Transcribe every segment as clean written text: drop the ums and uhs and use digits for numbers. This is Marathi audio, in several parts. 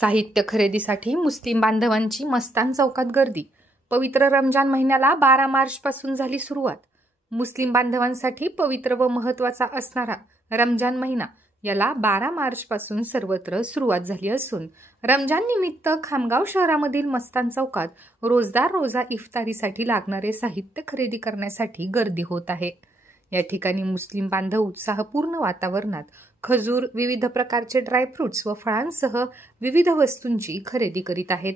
साहित्य खरेदीसाठी मुस्लिम बांधवांची मस्तान चौकात गर्दी। पवित्र रमजान महिन्याला 12 मार्चपासून झाली सुरुवात। मुस्लिम बांधवांसाठी पवित्र व महत्त्वाचा असणारा रमजान महिना याला 12 मार्चपासून सर्वत्र सुरुवात झाली असून रमजान निमित्त खामगाव शहरामधील मस्तान चौकात रोजदार रोजा इफ्तारीसाठी लागणारे साहित्य खरेदी करण्यासाठी गर्दी होत आहे। या ठिकाणी मुस्लिम बांधव उत्साहपूर्ण वातावरणात खजूर, विविध प्रकारचे ड्रायफ्रुट्स व फळांसह विविध वस्तूंची खरेदी करीत आहेत।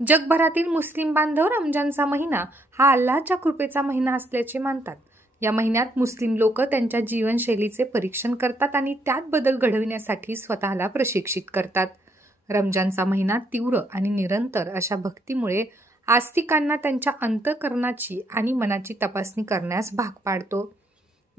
जगभरातील मुस्लिम बांधव रमजानचा महिना हा अल्लाहच्या कृपेचा महिना असल्याचे मानतात। या महिन्यात मुस्लिम लोक त्यांच्या जीवनशैलीचे परीक्षण करतात आणि त्यात बदल घडविण्यासाठी स्वतःला प्रशिक्षित करतात। रमजानचा महिना तीव्र आणि निरंतर अशा भक्तीमुळे आस्तिकांना त्यांच्या अंतःकरणाची आणि मनाची तपासणी करण्यास भाग पाडतो।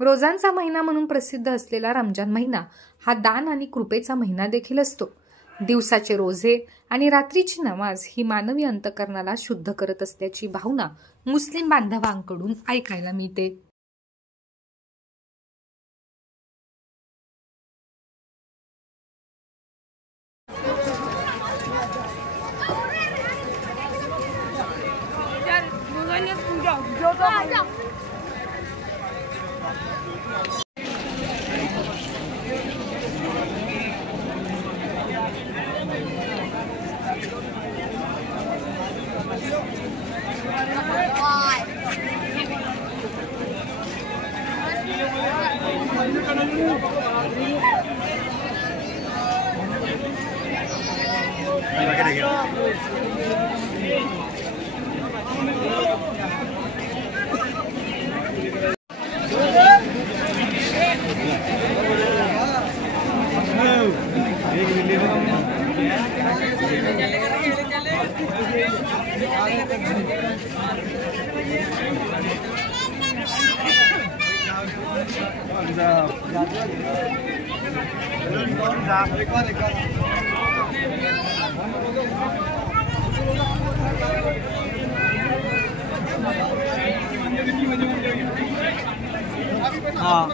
रोजांचा महिना म्हणून प्रसिद्ध असलेला रमजान महिना हा दान आणि कृपेचा महिना देखील असतो। दिवसाचे रोजे आणि रात्रीची नमाज ही मानवी अंतःकरणाला शुद्ध करत असल्याची भावना मुस्लिम बांधवांकडून ऐकायला मिळते। हाँ